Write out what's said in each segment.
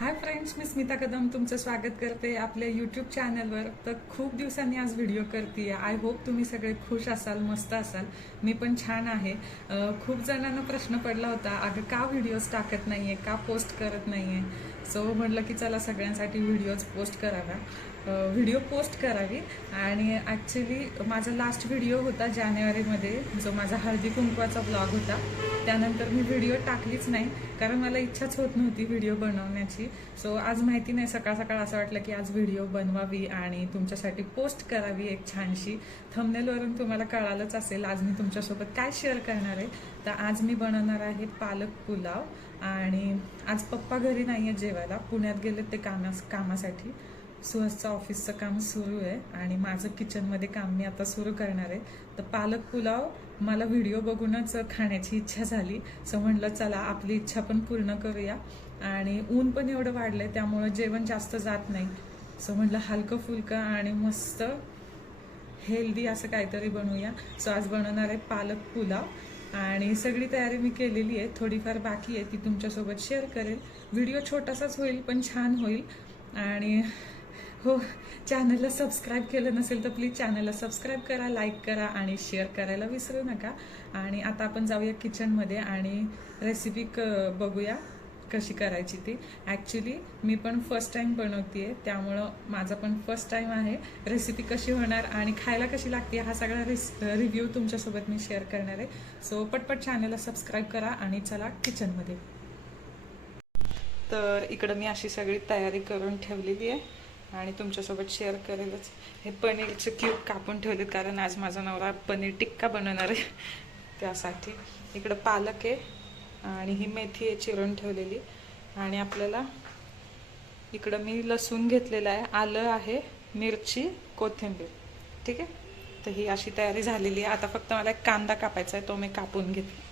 हाय friends मी स्मिता कदम तुमचं स्वागत करते आपल्या यूट्यूब चॅनलवर तर खूप दिवसांनी आज व्हिडिओ करते आय होप तुम्ही सगळे खुश असाल मस्त असाल. मी पण छान आहे. खूप जणांना प्रश्न पडला होता अगं का व्हिडिओज टाकत नाहीये? का पोस्ट करत नाहीये? सो म्हटलं की चला सगळ्यांसाठी व्हिडिओज पोस्ट कराव्या व्हिडिओ पोस्ट करावी. आणि ॲक्च्युली माझा लास्ट व्हिडिओ होता जानेवारीमध्ये जो माझा हळदी कुंकवाचा ब्लॉग होता. त्यानंतर मी व्हिडिओ टाकलीच नाही कारण मला इच्छाच होत नव्हती व्हिडिओ बनवण्याची. सो आज माहिती नाही सकाळ सकाळ असं वाटलं की आज व्हिडिओ बनवावी आणि तुमच्यासाठी पोस्ट करावी एक छानशी. थंबनेलवरून तुम्हाला कळालंच असेल आज मी तुमच्यासोबत काय शेअर करणार आहे. तर आज मी बनवणार आहे पालक पुलाव. आणि आज पप्पा घरी नाही आहे जेवायला पुण्यात गेले ते कामास कामासाठी. सुहासचं ऑफिसचं काम सुरू आहे आणि माझं किचनमध्ये काम मी आता सुरू करणार आहे. तर पालक पुलाव मला व्हिडिओ बघूनच खाण्याची इच्छा झाली. सो म्हटलं चला आपली इच्छा पण पूर्ण करूया. आणि ऊन पण एवढं वाढलं आहे त्यामुळं जेवण जास्त जात नाही. सो म्हटलं हलकं फुलकं आणि मस्त हेल्दी असं काहीतरी बनवूया. सो आज बनवणार आहे पालक पुलाव. आणि सगळी तयारी मी केलेली आहे. थोडीफार बाकी आहे ती तुमच्यासोबत शेअर करेल. व्हिडिओ छोटासाच होईल पण छान होईल. आणि हो चॅनलला सबस्क्राईब केलं नसेल तर प्लीज चॅनलला सबस्क्राईब करा लाईक करा आणि शेअर करायला विसरू नका. आणि आता आपण जाऊया किचनमध्ये आणि रेसिपी क बघूया कशी करायची ती. ॲक्च्युली मी पण फर्स्ट टाईम बनवते त्यामुळं माझा पण फर्स्ट टाईम आहे. रेसिपी कशी होणार आणि खायला कशी लागते हा सगळा रिस रिव्ह्यू तुमच्यासोबत मी शेअर करणार आहे. सो पटपट चॅनलला सबस्क्राईब करा आणि चला किचनमध्ये तर इकडं मी अशी सगळी तयारी करून ठेवलेली आहे. आणि तुमच्यासोबत शेअर करेलच. हे पनीरचं क्यूब कापून ठेवलेत कारण आज माझा नवरा पनीर टिक्का बनवणार आहे. त्यासाठी. इकडं पालक आहे आणि ही मेथी आहे चिरून ठेवलेली. आणि आपल्याला इकडं मी लसूण घेतलेला आहे. आलं आहे मिरची कोथिंबीर. ठीक आहे? तर ही अशी तयारी झालेली आहे. आता फक्त मला एक कांदा कापायचा आहे. तो मी कापून घेतला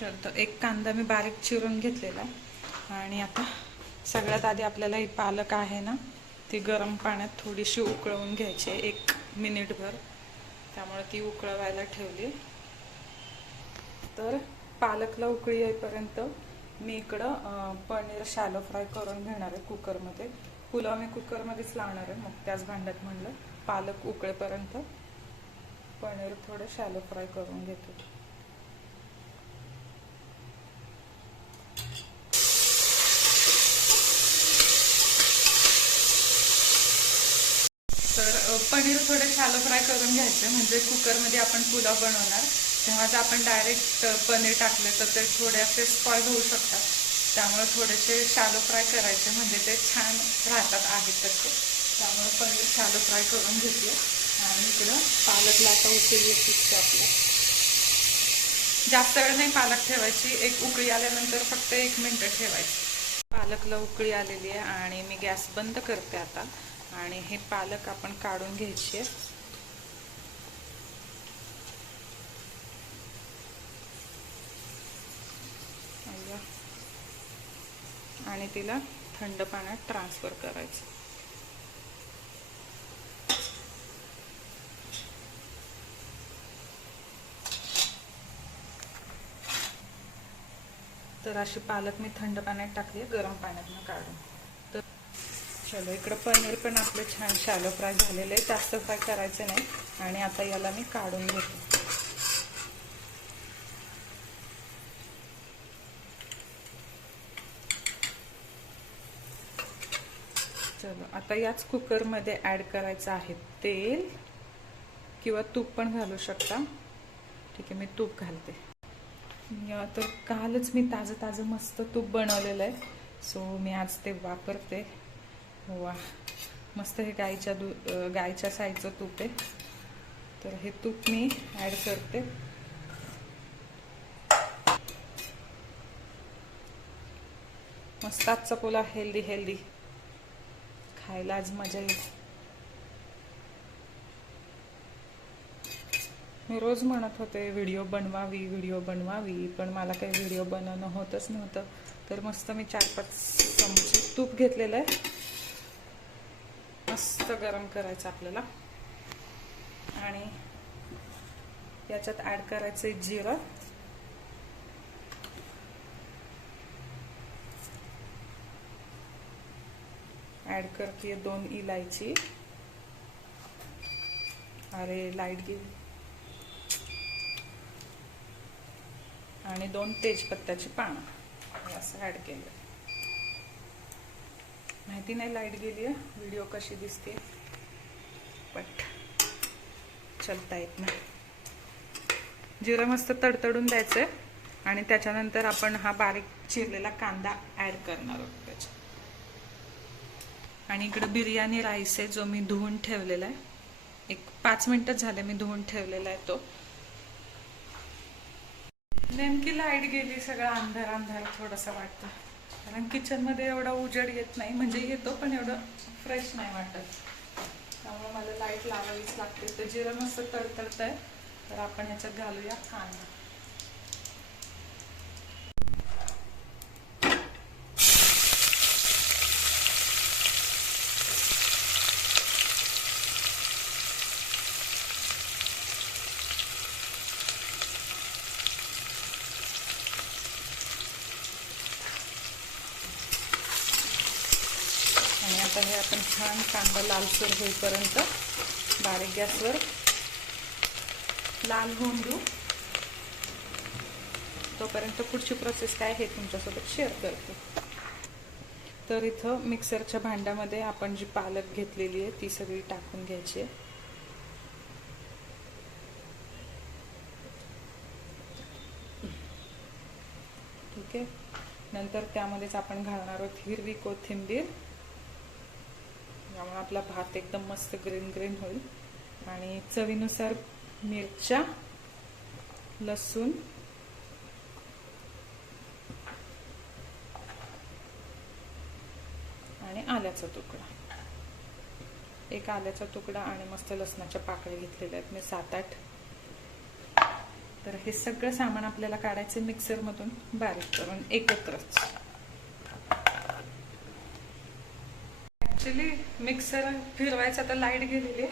चल तर एक कांदा मी बारीक चिरून घेतलेला आहे. आणि आता सगळ्यात आधी आपल्याला ही पालक आहे ना ती गरम पाण्यात थोडीशी उकळवून घ्यायची आहे एक मिनिटभर. त्यामुळे ती उकळवायला ठेवली. तर पालकला उकळी येईपर्यंत मी इकडं पनीर शॅलो फ्राय करून घेणार आहे कुकरमध्ये. पुलाव मी कुकरमध्येच लावणार आहे मग त्याच भांड्यात म्हणलं पालक उकळेपर्यंत पनीर थोडं शॅलो फ्राय करून घेतो तर अ, पनीर थोडं शालो फ्राय करून घ्यायचं म्हणजे कुकरमध्ये आपण पुलाव बनवणार. तेव्हा जर आपण डायरेक्ट पनीर टाकले तर ते थोडेसे स्पॉइल होऊ शकतात. त्यामुळे थोडेसे शालो फ्राय करायचे म्हणजे ते छान राहतात आहेत तसे त्यामुळे पनीर शालो फ्राय करून घेतले. आणि इकडं पालकला आता उकळी येते आपल्या. जास्त वेळ नाही पालक ठेवायची एक उकळी आल्यानंतर फक्त एक मिनटं ठेवायची. पालकला उकळी आलेली आहे आणि मी गॅस बंद करते आता. आणि हे पालक आपण काढून घ्यायची. आहे आणि तिला थंड पाण्यात ट्रान्सफर करायचं. तर अशी पालक मी थंड पाण्यात टाकली गरम पाण्यातनं काढून. चलो इकडं पनीर पण आपलं छान शालो फ्राय झालेलं आहे जास्त फ्राय करायचं नाही. आणि आता याला मी काढून घेते. चलो आता याच कुकरमध्ये ॲड करायचं आहे तेल. किंवा तूप पण घालू शकता. ठीक आहे मी तूप घालते. तर कालच मी ताजं ताजं मस्त तूप बनवलेलं आहे. सो मी आज ते वापरते. वा मस्त हे गाईच्या दू गाईच्या साईचं तूप आहे. तर हे तूप मी ॲड करते. मस्त आजचा पोला हेल्दी हेल्दी. खायला आज मजा येईल. मी रोज म्हणत होते व्हिडिओ बनवावी व्हिडिओ बनवावी. पण मला काही व्हिडिओ बनवणं होतच नव्हतं. तर मस्त मी चार पाच चमचे तूप घेतलेलं आहे. मस्त गरम करायचं आपल्याला. आणि याच्यात ॲड करायचं आहे जिरं. ऍड करते दोन इलायची. अरे लाइट गेली. आणि दोन तेजपत्त्याची पानं. असं ऍड केलं. माहिती नाही लाइट गेली आहे व्हिडिओ कशी दिसते? बट चलता येत नाही. जिरं मस्त तडतडून द्यायचं आहे आणि त्याच्यानंतर आपण हा बारीक चिरलेला कांदा ऍड करणार आहोत त्याच्यात. आणि इकडं बिर्याणी राईस आहे जो मी धुवून ठेवलेला आहे. एक पाच मिनिटं झाले मी धुवून ठेवलेला आहे तो. नेमकी लाइट गेली सगळं अंधार अंधार थोडासा वाटतं. कारण किचनमध्ये एवढा उजेड येत नाही म्हणजे येतो पण एवढं फ्रेश नाही वाटत. त्यामुळे मला लाइट लावावीच लागते. तर जिरं मस्त तडतडत आहे तर आपण ह्याच्यात घालूया कांदा आणि आता हे आपण छान कांदा लालसर होईपर्यंत बारीक गॅसवर लाल होऊन देऊ तोपर्यंत पुढची प्रोसेस काय हे तुमच्यासोबत शेअर करते. तर इथं मिक्सरच्या भांड्यामध्ये आपण जी पालक घेतलेली आहे ती सगळी टाकून घ्यायची आहे. ठीक आहे? नंतर त्यामध्येच आपण घालणार आहोत हिरवी कोथिंबीर. त्यामुळे आपला भात एकदम मस्त ग्रीन ग्रीन होईल. आणि चवीनुसार मिरच्या लसूण आणि आल्याचा तुकडा. एक आल्याचा तुकडा आणि मस्त लसणाच्या पाकळ्या घेतलेल्या आहेत मी सात आठ. तर हे सगळं सामान आपल्याला काढायचं मिक्सरमधून बारीक करून एकत्रच. ऍक्च्युली मिक्सर फिरवायचा तर लाइट गेलेली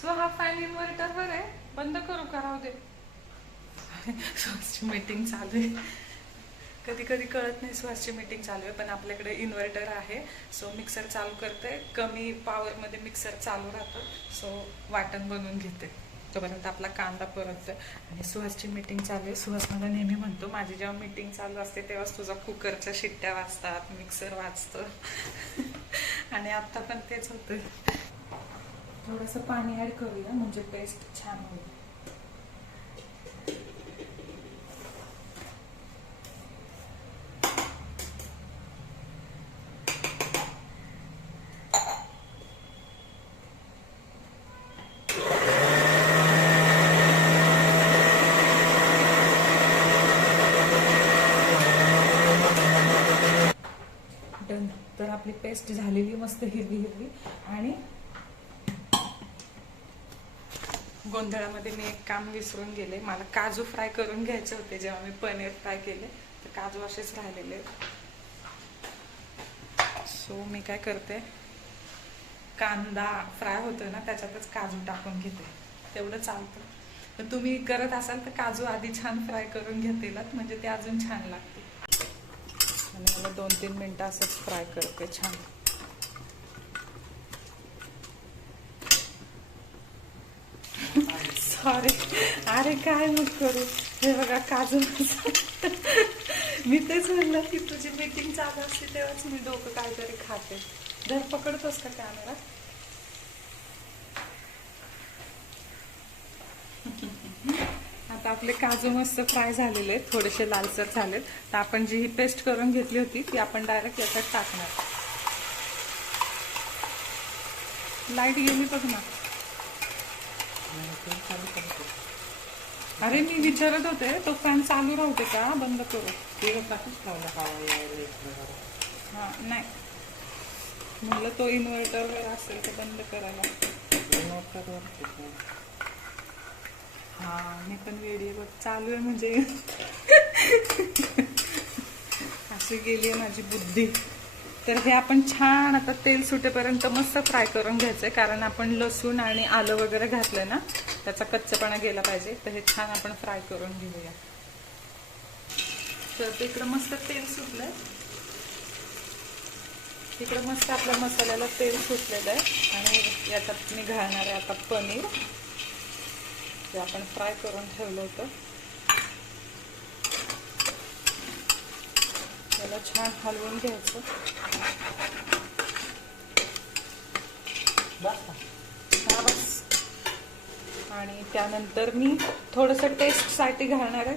सो हा फॅन इन्व्हर्टरवर आहे. बंद करू का? राहू दे. सुहासची मीटिंग चालू आहे. कधी कधी कळत नाही सुहासची मीटिंग चालू आहे पण आपल्याकडे इन्व्हर्टर आहे. सो मिक्सर चालू करते कमी पॉवरमध्ये मिक्सर चालू राहतो. सो वाटण बनवून घेते. तोपर्यंत आपला कांदा परततोय. आणि सुहासची मीटिंग चालू आहे. सुहास मला नेहमी म्हणतो माझी जेव्हा मीटिंग चालू असते तेव्हाच तुझा कुकरच्या शिट्ट्या वाजतात. मिक्सर वाजतं. आणि आत्ता पण तेच होतं थोडंसं पाणी ॲड करूया म्हणजे पेस्ट छान होईल डन तर आपली पेस्ट झालेली मस्त हिरवी हिरवी. आणि गोंधळामध्ये मी एक काम विसरून गेले. मला काजू फ्राय करून घ्यायचे होते जेव्हा मी पनीर फ्राय केले. तर काजू असेच राहिलेले सो मी काय करते? कांदा फ्राय होतो ना त्याच्यातच काजू टाकून घेते. तेवढं चालतं. तर तुम्ही करत असाल तर काजू आधी छान फ्राय करून घेतेलात म्हणजे ते अजून छान लागते आणि मला दोन तीन मिनटं असंच फ्राय करते छान. अरे अरे काय मग करू? हे बघा काजू मी तेच म्हणलं की तुझी मीटिंग चालू असते तेव्हाच मी डोकं काहीतरी खाते. धर पकडतोस का कॅमेरा आता आपले काजू मस्त फ्राय झालेले आहेत थोडेसे लालसर झालेत. तर आपण जी ही पेस्ट करून घेतली होती ती आपण डायरेक्ट याच्यात टाकणार. लाइट गेली बघ ना अरे मी विचारत होते तो फॅन चालू राहते का? बंद करू. हा नाही. म्हणलं तो इन्व्हर्टरवर असेल तर बंद करायला. हा मी पण व्हिडिओ बघ चालू आहे म्हणजे. अशी गेली आहे माझी बुद्धी. तर हे आपण छान आता तेल सुटेपर्यंत मस्त फ्राय करून घ्यायचंय कारण आपण लसूण आणि आलं वगैरे घातलं ना त्याचा कच्चपणा गेला पाहिजे. तर हे छान आपण फ्राय करून घेऊया. तर तिकडं इकडं मस्त तेल सुटलंय. तिकडं मस्त आपल्या मसाल्याला तेल सुटलेलं आहे. आणि याच्यात मी घालणार आहे आता पनीर. जे आपण फ्राय करून ठेवलं होतं. त्याला छान हलवून घ्यायचं. बस. आणि त्यानंतर मी थोडंसं टेस्टसाठी घालणार आहे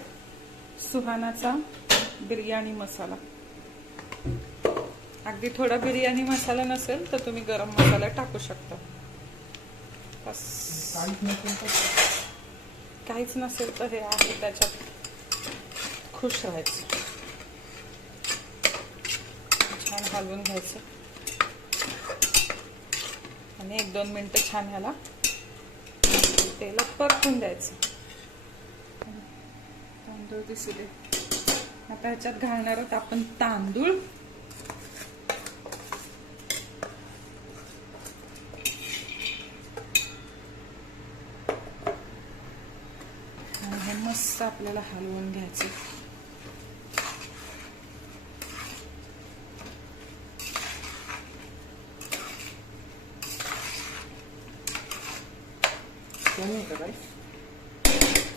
सुहानाचा बिर्याणी मसाला. अगदी थोडा बिर्याणी मसाला नसेल तर तुम्ही गरम मसाला टाकू शकता. बस. काहीच नसेल तर हे आहे त्याच्यात. खुश राहायचं छान हलवून घ्यायचं. आणि एक दोन मिनटं छान ह्याला तेलात परतून द्यायचं. तांदूळ दिसू दे. आता ह्याच्यात घालणार आहोत आपण तांदूळ. आणि हे मस्त आपल्याला हलवून घ्यायचं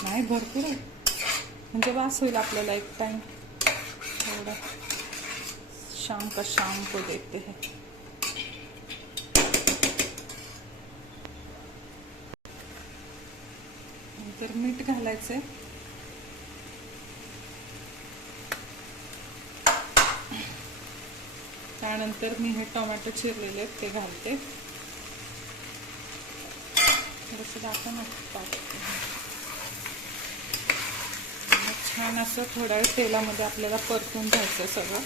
नाही भरपूर आहे. म्हणजे वास होईल आपल्याला एक टाइम थोडा शाम का शाम को देते हैं. नंतर मीठ घालायचंय. त्यानंतर मी हे टोमॅटो चिरलेले आहेत ते घालते. थोडंसं दाखव ना छान असं थोड्या वेळ तेलामध्ये आपल्याला परतून घ्यायचं सगळं.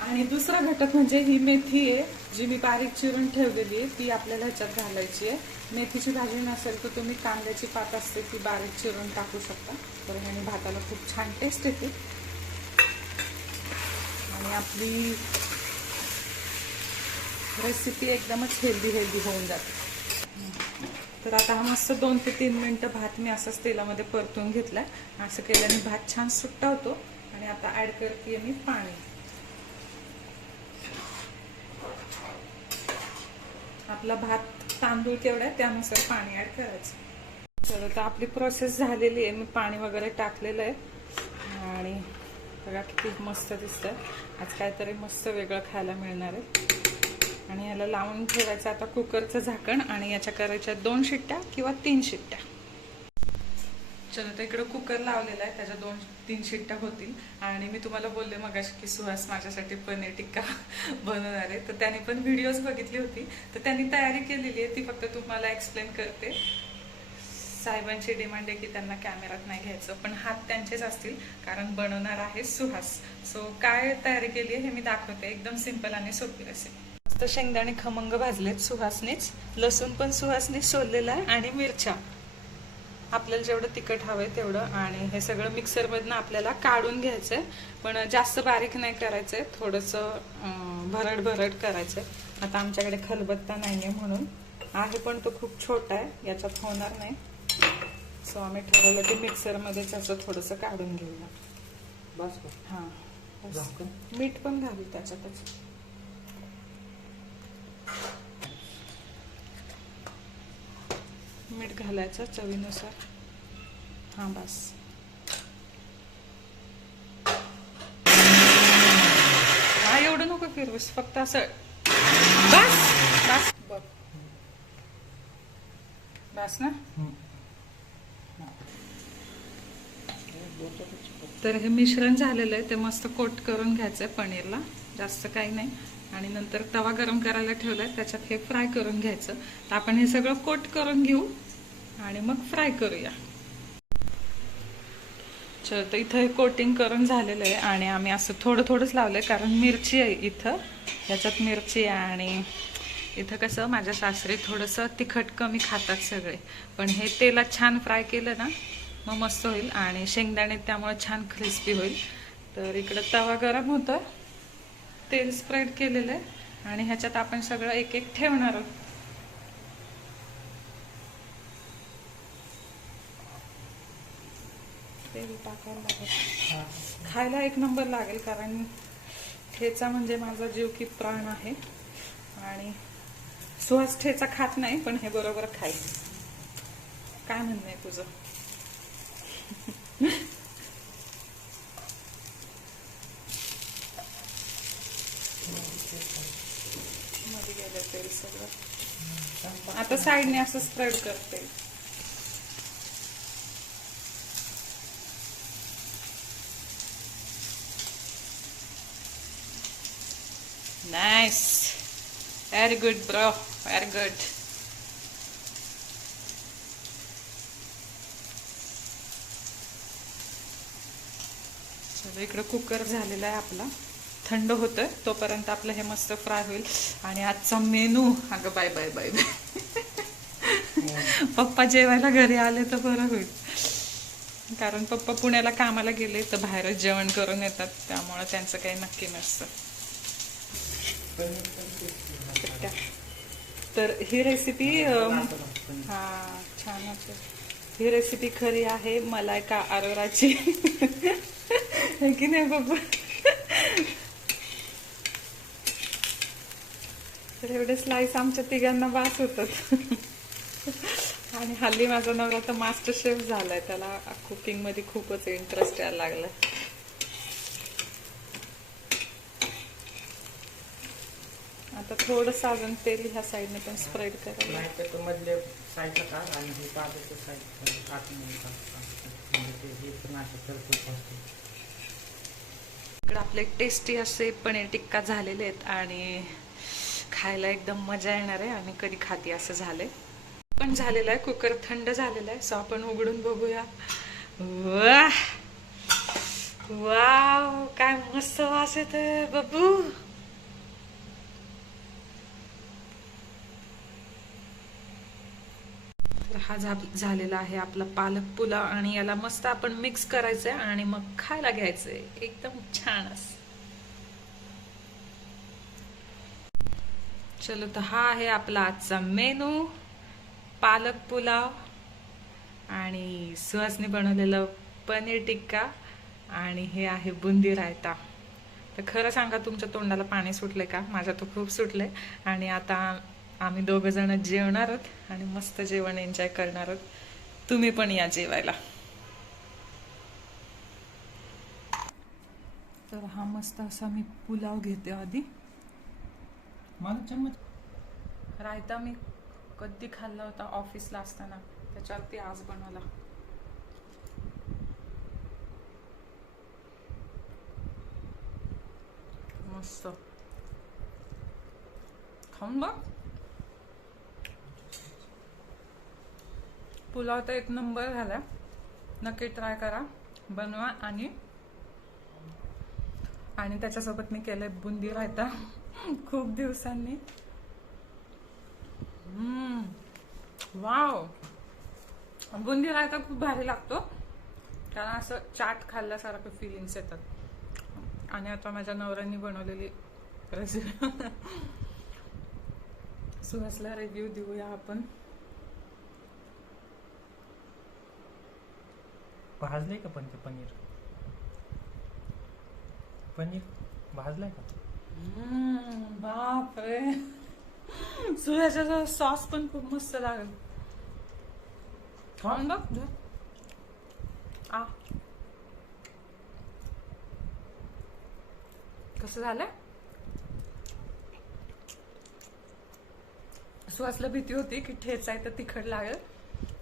आणि दुसरा घटक म्हणजे ही मेथी आहे जी मी बारीक चिरून ठेवलेली आहे ती आपल्याला ह्याच्यात घालायची आहे. मेथीची भाजी नसेल तर तुम्ही कांद्याची पात असते ती बारीक चिरून टाकू शकता. तर ह्याने भाताला खूप छान टेस्ट येते. आणि आपली रेसिपी एकदमच हेल्दी हेल्दी होऊन जाते. तर आता हा मस्त दोन ते तीन मिनटं भात मी असंच तेलामध्ये परतून घेतला असं केल्याने भात छान सुट्टा होतो आणि आता ऍड करते मी पाणी. आपला भात तांदूळ केवढा आहे त्यानुसार पाणी ऍड करायचं. तर आता आपली प्रोसेस झालेली आहे. मी पाणी वगैरे टाकलेलं आहे. आणि बघा किती मस्त दिसतंय. आज काहीतरी मस्त वेगळं खायला मिळणार आहे. आणि याला लावून ठेवायचं आता कुकरचं झाकण आणि याच्या करायच्या दोन शिट्ट्या किंवा तीन शिट्ट्या. चलो तर इकडं कुकर लावलेला आहे त्याच्या दोन तीन शिट्ट्या होतील. आणि मी तुम्हाला बोलले मगाशी की सुहास माझ्यासाठी पनीर टिक्का बनवणार आहे. तर त्याने पण व्हिडिओज बघितली होती. तर त्यांनी तयारी केलेली आहे ती फक्त तुम्हाला एक्सप्लेन करते. साहेबांची डिमांड आहे की त्यांना कॅमेरात नाही घ्यायचं पण हात त्यांचेच असतील कारण बनवणार आहे सुहास. सो काय तयारी केली आहे हे मी दाखवते. एकदम सिंपल आणि सोपी असेल मस्त शेंगदाणे खमंग भाजलेत सुहासनीच. लसूण पण सुहासनीच सोललेला आहे. आणि मिरच्या. आपल्याला जेवढं तिखट हवंय तेवढं. आणि हे सगळं मिक्सरमधनं आपल्याला काढून घ्यायचंय. पण जास्त बारीक नाही करायचंय. थोडंसं अं, भरड भरड करायचंय. आता आमच्याकडे खलबत्ता नाहीये म्हणून. आहे पण तो खूप छोटा आहे. याच्यात होणार नाही. सो आम्ही ठरवलं की मिक्सरमध्येच असं थोडंसं काढून घेऊया. बस? हां? मीठ पण घालू त्याच्यातच. मीठ घालायचं चवीनुसार. हां बस. हा एवढं नको फिरवूस फक्त असं. बस बस. बघ. बस ना? तर हे मिश्रण झालेलं आहे ते मस्त कोट करून घ्यायचं आहे पनीरला. जास्त काही नाही. आणि नंतर तवा गरम करायला ठेवलाय त्याच्यात हे फ्राय करून घ्यायचं. तर आपण हे सगळं कोट करून घेऊ आणि मग फ्राय करूया. चल तर इथं हे कोटिंग करून झालेलं आहे आणि आम्ही असं थोडं थोडंच लावलंय कारण मिरची आहे इथं. याच्यात मिरची आहे आणि इथं कसं माझ्या सासरे थोडंसं तिखट कमी खातात सगळे. पण हे तेलात छान फ्राय केलं ना मग मस्त होईल. आणि शेंगदाणे त्यामुळे छान क्रिस्पी होईल. तर इकडं तवा गरम होतं तेल स्प्रेड केलेलं आहे आणि ह्याच्यात आपण सगळं एक एक ठेवणार आहोत. तेल टाकायला लागेल. खायला एक नंबर लागेल कारण ठेचा म्हणजे माझा जीव की प्राण आहे आणि सुहास ठेचा खात नाही पण हे बरोबर खाईल. काय म्हणणं आहे तुझं? तेल सगळं. आता साईडने असं स्प्रेड करते. Nice very good bro very good चलो इकडं कुकर झालेला आहे आपला. थंड होतं तोपर्यंत आपलं हे मस्त फ्राय होईल. आणि आजचा मेनू अगं बाय बाय बाय बाय पप्पा जेवायला घरी आले तर बरं होईल. कारण पप्पा पुण्याला कामाला गेले तर बाहेरच जेवण करून येतात त्यामुळं त्यांचं काही नक्की नसतं. तर ही रेसिपी हा छान असेल ही रेसिपी खरी आहे मलायका अरोराची. की नाही बाबा तर एवढे स्लाइस आमच्या तिघांना बास होतात आणि हल्ली माझा नवरा तर मास्टर शेफ झालाय. त्याला कुकिंगमध्ये खूपच इंटरेस्ट यायला लागलाय. आता थोडस अजून तेल ह्या साईडने पण स्प्रेड करायला. नाही तर तो मधले साईडला काढ आणि हे बाजूचं साईड आतमध्ये काढ म्हणजे हे आपले टेस्टी असे पनीर टिक्का झालेले आहेत आणि खायला एकदम मजा येणार आहे आणि कधी खाती असं झालंय. पण झालेलं आहे कुकर थंड झालेला आहे सो आपण उघडून बघूया. वा वाव! काय मस्त वास येत बबू! तर हा झालेला आहे आपला पालक पुलाव आणि याला मस्त आपण मिक्स करायचंय आणि मग खायला घ्यायचंय. एकदम छान असं. चलो तर हा आहे आपला आजचा मेनू. पालक पुलाव आणि सुहासने बनवलेलं पनीर टिक्का आणि हे आहे बुंदी रायता. तर खरं सांगा तुमच्या तोंडाला पाणी सुटलंय का? माझ्या तर खूप सुटलंय. आणि आता आम्ही दोघं जण जेवणार आहोत आणि मस्त जेवण एन्जॉय करणार आहोत. तुम्ही पण या जेवायला. तर हा मस्त असा मी पुलाव घेते आधी. मला चम्मच. रायता मी कधी खाल्ला होता ऑफिसला असताना. त्याच्यावरती आज बनवला. मस्त. खाऊन बघ. पुलाव तर एक नंबर झाला. नक्की ट्राय करा. बनवा आणि आणि त्याच्यासोबत मी केलंय बुंदी रायता. खूप दिवसांनी. वाव. बुंदी रायता खूप भारी लागतो. कारण असं चाट खाल्ल्यासारखं फिलिंग्स येतात. आणि आता माझ्या नवऱ्यांनी बनवलेली रेसिपी सुहासला रिव्ह्यू देऊया आपण. भाजले का पण ते पनीर? पनीर भाजलंय का? बापरे सुहासाचा सॉस पण खूप मस्त लागेल खाऊन बघ. आ कसं झालं सुहासला भीती होती की ठेचा आहे तर तिखट लागेल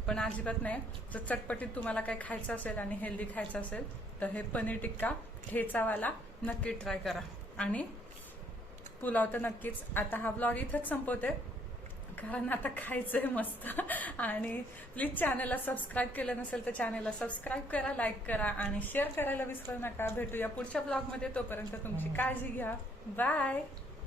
पण अजिबात नाही जर चटपटीत तुम्हाला काय खायचं असेल आणि हेल्दी खायचं असेल तर हे पनीर टिक्का ठेचावाला नक्की ट्राय करा आणि पुलाव तर नक्कीच. आता हा ब्लॉग इथंच संपवते. कारण आता खायचंय मस्त. आणि प्लीज चॅनलला सबस्क्राईब केलं नसेल तर चॅनलला सबस्क्राईब करा लाईक करा आणि शेअर करायला विसरू नका. भेटूया पुढच्या ब्लॉगमध्ये तोपर्यंत तुमची काळजी घ्या. बाय